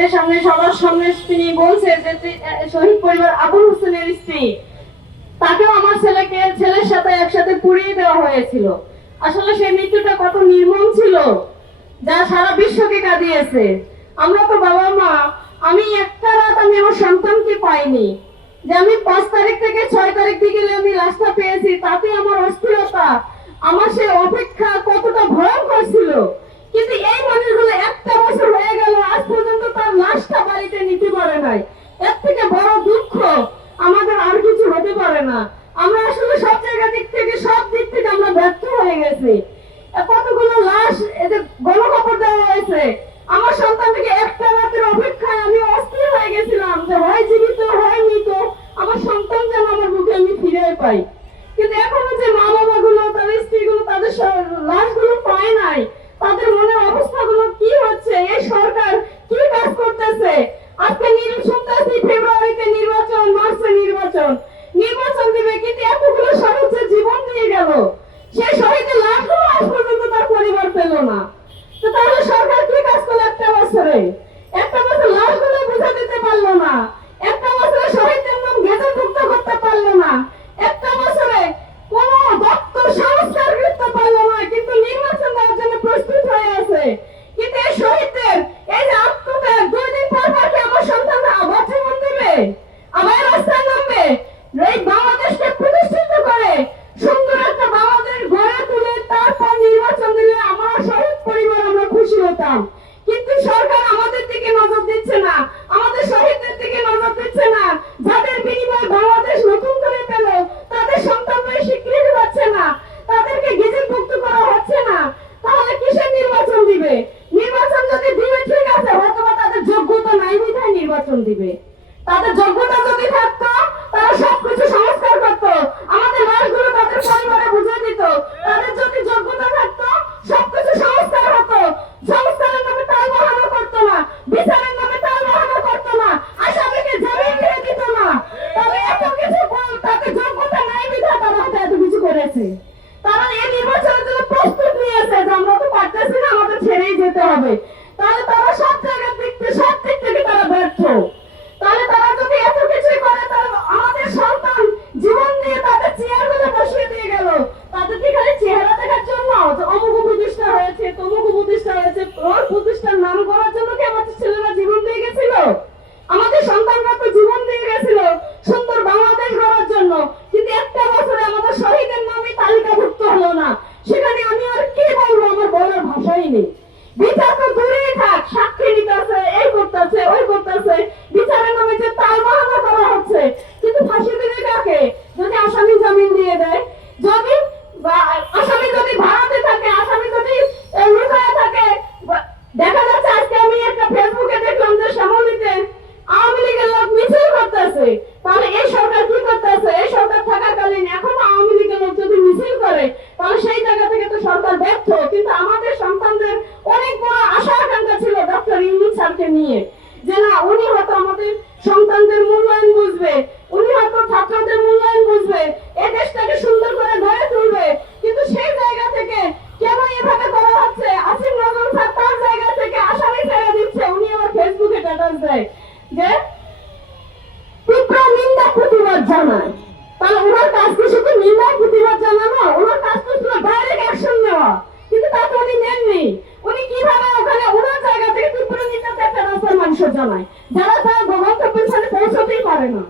লাইটের সামনে সবার সামনে তিনি বলছে যে শহীদ পরিবার আবুল হোসেনের স্ত্রী, তাকেও আমার ছেলের সাথে একসাথে পুড়িয়ে দেওয়া হয়েছিল। আসলে সেই মৃত্যুটা কত নির্মম ছিল, যা সারা বিশ্বকে কাঁদিয়েছে। আমরা তো বাবা মা, আমি একটা রাত আমি আমার সন্তানকে পাইনি, যে আমি 5 তারিখ থেকে 6 তারিখ দিকে আমি লাশটা পেয়েছি, তাতে আমার অস্থিরতা, আমার সেই অপেক্ষা কতটা ভয়ঙ্কর ছিল। কিন্তু এই মানুষগুলো 1টা বছর হয়ে গেল, আজ পর্যন্ত তার লাশটা বাড়িতে নিতে পারে নাই। এর থেকে বড় দুঃখ আমাদের আর কিছু হতে পারে না। আমরা আসলে সব জায়গা দিক থেকে, সব দিক থেকে আমরা ব্যর্থ হয়ে গেছি। কতগুলো লাশ এতে গণকবর দেওয়া হয়েছে। আমার সন্তানকে একটা রাতের অপেক্ষায় আমি অস্থির হয়ে গেছিলাম যে হয় জীবিত হয় মৃত, আমার সন্তান যেন আমার মুখে আমি ফিরে পাই। কিন্তু এখনো যে মা বাবা গুলো, তাদের স্ত্রীগুলো তাদের লাশগুলো পায় নাই, তাদের মনের অবস্থাগুলো কি হচ্ছে, এই সরকার কি কাজ করতেছে। আজকে শুনতেছি ফেব্রুয়ারিতে নির্বাচন, মার্চে নির্বাচন দিবে, কিন্তু এতগুলো শহীদ যে জীবন দিয়ে গেল, সেই শহীদের লাশগুলো আজ পর্যন্ত তার পরিবার পেল না। তো তাহলে সরকার কি কাজ করলো একটা বছরে? একটা বছর লাশগুলো বুঝে দিতে পারলো না, একটা বছরে শহীদদের নাম গেজেটভুক্ত করতে পারলো না, একটা বছরে কোন দপ্তর সংস্কার করতে পারলো না, কিন্তু নির্বাচন দেওয়ার জন্য প্রস্তুত হয়ে আছে। কিন্তু এই শহীদদের এই যে আত্মত্যাগ, 2 দিন পর কি আমার সন্তানরা আবার জীবন দেবে, আবার রাস্তায় নামবে? এই বাংলাদেশকে প্রতিষ্ঠিত করে সুন্দর একটা বাংলাদেশ গড়ে তুলে তারপর নির্বাচন দিলে আমরা শহীদ পরিবার আমরা খুশি হতাম। কিন্তু সরকার আমাদের দিকে নজর দিচ্ছে না, আমাদের শহীদদের দিকে নজর দিচ্ছে না। যাদের বিনিময়ে বাংলাদেশ নতুন করে পেল, তাদের সন্তানরাই স্বীকৃতি পাচ্ছে না, তাদেরকে গেজেটভুক্ত করা হচ্ছে না। তাহলে কিসের নির্বাচন দিবে? নির্বাচন যদি দিবে ঠিক আছে, হয়তো তাদের যোগ্যতা নাই বিধায় নির্বাচন দিবে। তাদের যোগ্যতা যদি থাকতো, তারা সবকিছু সংস্কার করতো, আমাদের লাশগুলো তাদের পরিবারে বুঝে দিত। তাদের যদি যোগ্যতা থাকতো, সবকিছু সংস্কার হতো। সংস্কারের নামে তাল বাহানা করতো না, বিচারের নামে তাল বাহানা করতো না, আসামিকে জামিন দিয়ে দিত না। তবে এত কিছু বল, তাদের যোগ্যতা নাই বিধায় তারা হয়তো এত কিছু করেছে। তারা এই নির্বাচনের জন্য প্রস্তুত নিয়েছে যে আমরা তো পারতেছি না, আমাদের ছেড়েই যেতে হবে। তাহলে তারা সব জায়গার দিক থেকে, সব দিক থেকে তারা ব্যর্থ। তাহলে তারা যদি এত কিছু করে, তাহলে আমাদের সন্তান জীবন দিয়ে তাদের চেয়ারগুলো বসিয়ে দিয়ে গেল, তাদের কি খালি চেহারা দেখার জন্য অমুক প্রতিষ্ঠা হয়েছে, তমুক প্রতিষ্ঠা হয়েছে, ওর প্রতিষ্ঠার নাম করার জন্য কি আমাদের ছেলেরা জীবন দিয়ে গেছিল? আমাদের সন্তানরা তো জীবন দিয়ে গেছিল সুন্দর বাংলাদেশ গড়ার জন্য। কিন্তু একটা বছরে আমাদের শহীদের নামই তালিকাভুক্ত হলো না। সেখানে আমি আর কি বলবো, আমার বলার ভাষাই নেই। বিচার তো দূরেই থাক, সাক্ষী নিতেছে, এই করতেছে, ওই করতেছে, বিচারের নামে যে তাল বাহানা করা হচ্ছে। কিন্তু ফাঁসি দিবে কাকে? যদি আসামি জামিন দিয়ে দেয়, যদি আসামি যদি ভাড়াতে থাকে, আসামি যদি লুকায় থাকে। দেখা যাচ্ছে আজকে আমি একটা ফেসবুকে দেখলাম যে শ্যামলীতে আওয়ামী লীগের লোক মিছিল করতেছে। তাহলে এই সরকার কি করতেছে? এই সরকার থাকাকালীন এখন আওয়ামী লীগের লোক যদি মিছিল করে, তাহলে সেই জায়গা থেকে তো সরকার ব্যর্থ। কিন্তু আমাদের সন্তানদের অনেক বড় আশা আকাঙ্ক্ষা ছিল ডক্টর ইউনূস স্যারকে নিয়ে, যে না উনি হয়তো আমাদের সন্তানদের মূল্যায়ন বুঝবে, উনি হয়তো ছাত্রদের মূল্যায়ন বুঝবে, এই দেশটাকে সুন্দর করে গড়ে তুলবে। কিন্তু সেই জায়গা থেকে কেন এভাবে করা হচ্ছে? আসিফ নজরুল স্যার তার জায়গা থেকে আসামি ছেড়ে দিচ্ছে, উনি আবার ফেসবুকে স্ট্যাটাস দেয় যে তীব্র নিন্দা প্রতিবাদ জানায়। তাহলে ওনার কাজ কি শুধু নিন্দা প্রতিবাদ জানানো? ওনার কাজ তো ছিল ডাইরেক্ট অ্যাকশন নেওয়া, কিন্তু তা তো উনি নেননি। উনি কিভাবে ওখানে ওনার জায়গা থেকে তীব্র নিন্দাতে একটা রাস্তার মানুষ জানায়, যারা তার গন্তব্যের সাথে পৌঁছতেই পারে না।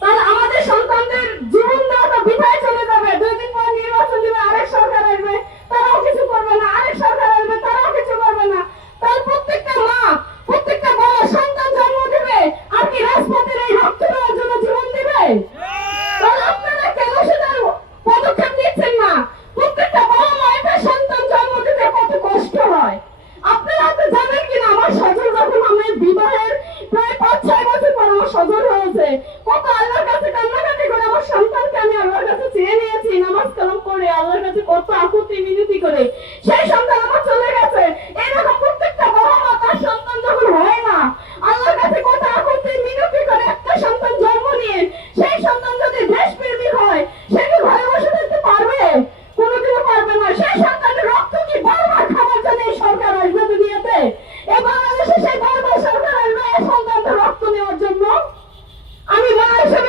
তাহলে আমাদের সন্তানদের জীবন দেওয়াটা বিধায় চলে যাবে। 2 দিন পর নির্বাচন দিবে, আরেক সরকার আসবে, তারাও কিছু করবে না, আরেক সরকার আসবে, তারাও কিছু করবে না। তাহলে প্রত্যেকটা মা, প্রত্যেকটা বড় সন্তান জন্ম দিবে, আর কি রাজপথের এই রক্ত দেওয়ার জন্য জীবন দিবে? তাহলে আপনারা কেন সেটা পদক্ষেপ নিচ্ছেন না? প্রত্যেকটা বড় মা একটা সন্তান জন্ম দিতে কত কষ্ট হয় আপনারা তো জানেন কিনা? আমার সজল যখন আমার বিবাহের প্রায় 5-6 বছর পর আমার সজল হয়েছে, কত আল্লাহর কাছে কান্নাকাটি করে আমার সন্তানকে আমি আল্লাহর কাছে চেয়ে নিয়েছি, নামাজ কালাম করে আল্লাহর কাছে কত আকুতি মিনতি করে। সেই সন্তান আমার চলে গেছে। এরকম প্রত্যেকটা বড় মা তার সন্তান যখন হয় না, আল্লাহর কাছে কত আকুতি মিনতি করে একটা সন্তান জন্ম নিয়ে, সেই সন্তান যদি দেশপ্রেমী হয়, সে কি ঘরে বসে থাকতে পারবে? কোনোদিনও পারবে না। সেই সন্তানের রক্ত কি বারবার খাবার জন্য এই সরকার আসবে দুনিয়াতে? এই বাংলাদেশে সেই বারবার সরকার আসবে? তোমার এসব